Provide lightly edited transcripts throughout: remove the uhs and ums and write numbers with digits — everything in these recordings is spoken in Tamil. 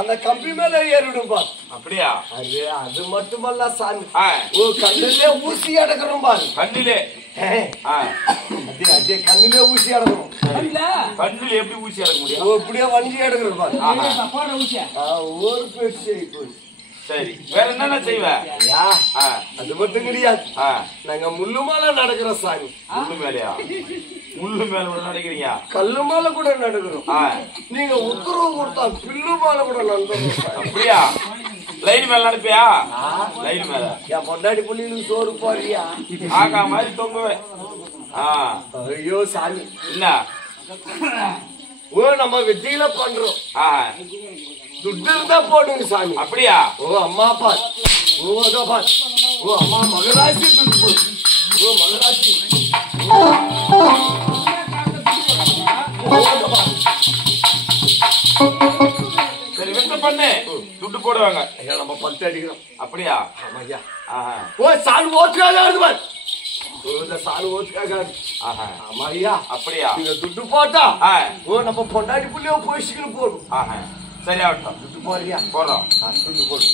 அந்த கம்பி மேல ஏறிடும் பாரு. அப்படியா? அது மட்டுமல்ல சாமி, கண்ணிலே ஊசி அடக்கிறோம் பாரு. கண்ணிலே? அதே கண்ணிலே ஊசி அடக்கிறோம். கண்ணில எப்படி ஊசி அடக்க முடியும்? இப்படியே வஞ்சி அடக்கிறோம் பாரு. ஒரு பேச்சு. சரி, வேற என்னென்ன செய்வ? அது மட்டும் கிடையாது, நாங்க முள்ளு மேல நடக்கிறோம் சாமி. முள்ளு மேலையா? முள்ளு மேல கூட நடக்கிறீங்க? கல்லு மேல கூட நடக்கிறோம். நீங்க உத்தரவு கொடுத்தா பில்லு மேல கூட நடந்துடும். அப்படியா? லைன் மேல நடப்பியா? லைன் மேல என் பொண்டாடி புள்ளிகளுக்கு சோறு போறியா? ஆகா மாதிரி தொங்குவேன். ஐயோ சாமி, என்ன நம்ம வெற்றியில பண்றோம். துட்டு இருந்தா போடுங்க சாமி. அப்படியா? அம்மா அப்பா, அம்மா மகராசி துட்டு போடு. மகராசி சரி, வெட்ட பண்ணு, துட்டு போடுவாங்க. நம்ம 10 அடிக்கிறோம். அப்படியா? ஆமாய்யா. சாணு ஓட்டுக்காக சாணு ஓட்டுக்காக. ஆமாய்யா. அப்படியா? நீங்க துட்டு போட்டா நம்ம பொண்டாடி புள்ளியோ போயிச்சுன்னு போடும். சரி, ஆகட்டும். துட்டு போறியா? போடுறோம். துட்டு போடு.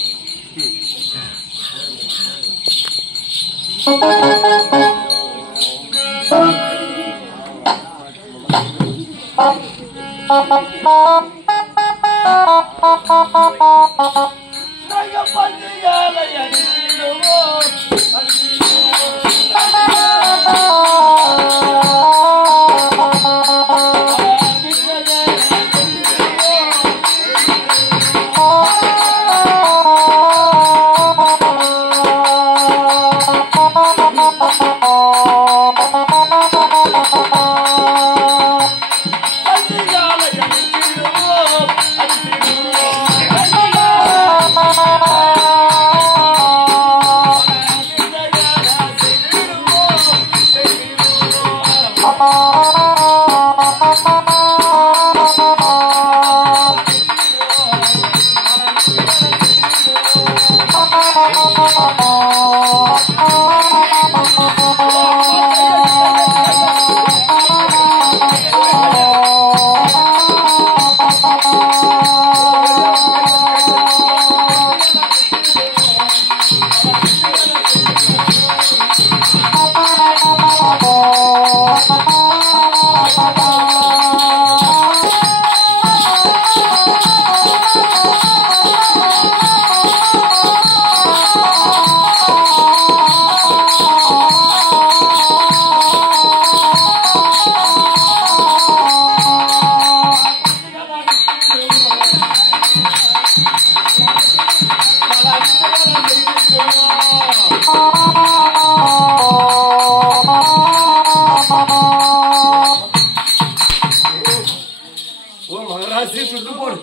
மகராசி துட்டு போடு.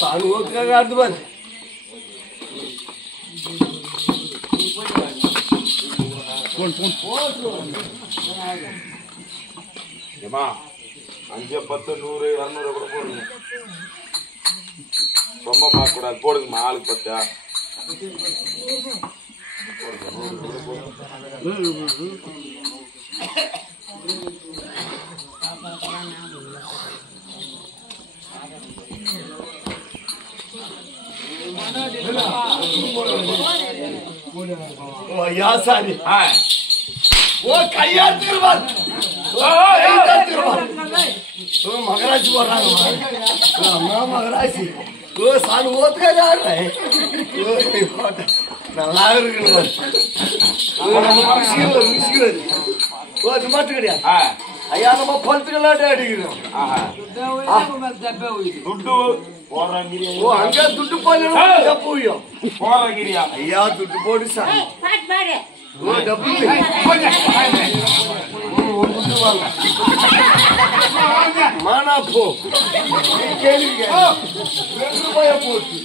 சாணு ஓட்டுக்காக ஆடுது பாரு. ஏமா 5, 10, 100, 200 கூட போடுங்க. ரொம்ப பார்க்க கூடாது. போடுங்கம்மா, ஆளுக்கு 10. யாசாரி கையாத்திருவார். மகராசி போடுறாங்க. அம்மா மகராசி சாணு ஓத்துக்காக ஆடுறேன். நல்லா இருக்கு. அது மட்டும் கிடையாது ஐயா, நம்ம பழுத்துக்கெல்லாம் அடிக்கிறோம். துட்டு போடுறாங்கிறியா? அங்க துட்டு போய் போயும் போடுறாங்கிறியா? ஐயா துட்டு போடு சார். வாங்க மானா போ கேளுங்க 2 ரூபாய் போச்சு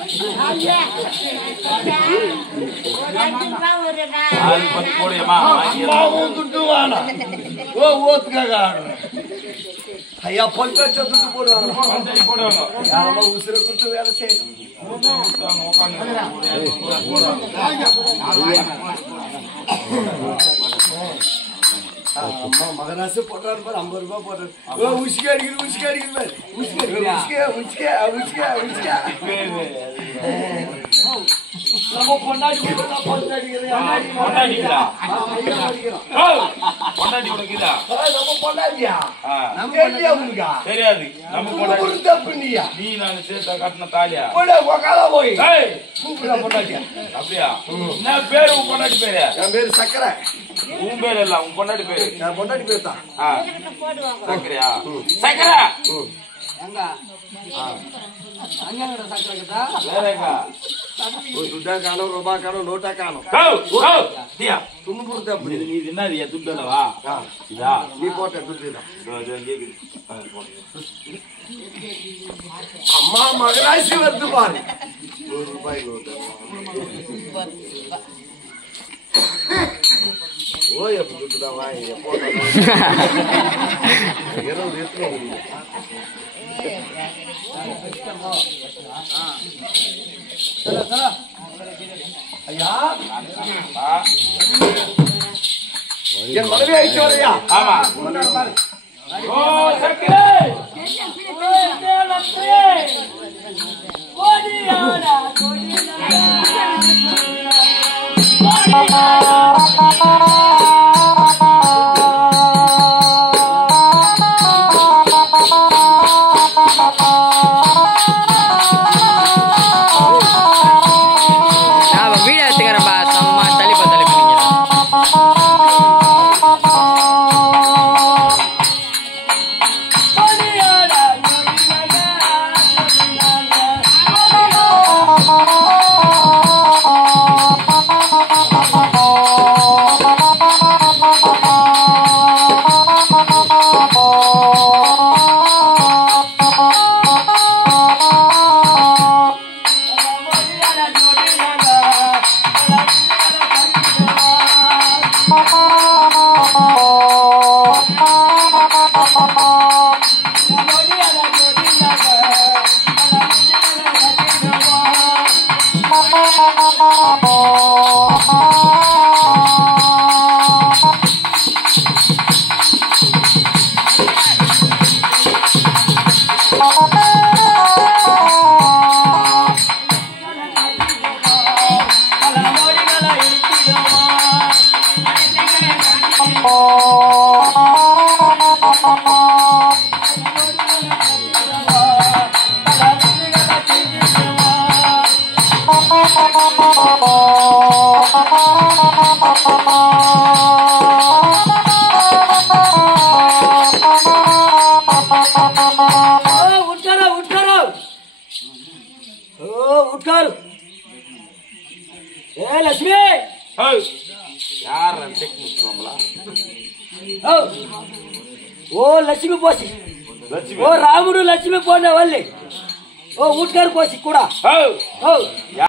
அம்மாவும் துட்டு வானா ஓத்துக்காக ஐயா பஞ்ச துட்டு போடுவாங்க யாரமா உசுர கொடுத்து வேலை செய்யணும் அம்மா மகராசு போட்டாரு பாரு 50 ரூபாய் போட்டாரு உச்சிக்க அடிக்குது நம்ம பொண்டாடி நம்ம பொண்டாடியா தெரியாது நீ நான் சேர்த்த கட்டின தாலியா போய் அப்படியா என்ன பேரு உன் பொண்டாட்டி பேரு? என் பேரு சக்கரை. உன் பேர் இல்ல உன் பொண்டாட்டி பேரு. என் பொண்டாட்டி பேர் தான் சக்கரையா? சக்கரை துட்டா காணும் ரூபா காணும் நோட்டா காணும் துன்புறுத்த அப்படி நீ என்னது துட்டவா இதா நீ போட்ட துட்டு அம்மா மகராசி வருது பாரு 100 ரூபாய் நோட்டு ஓய் அப்ப துட்டுதான் வாங்க போட்டா 20 எடுத்து ஐயா என் மனைவி ஆயிடுச்சு வரையா ஆமா ஓ சக்கரை லட்சுமி யார் ఓ లక్ష్మి పోసి ఓ రాముడు లక్ష్మి పోనే వాళ్ళే ఓ ఊట్కారు పోసి కూడా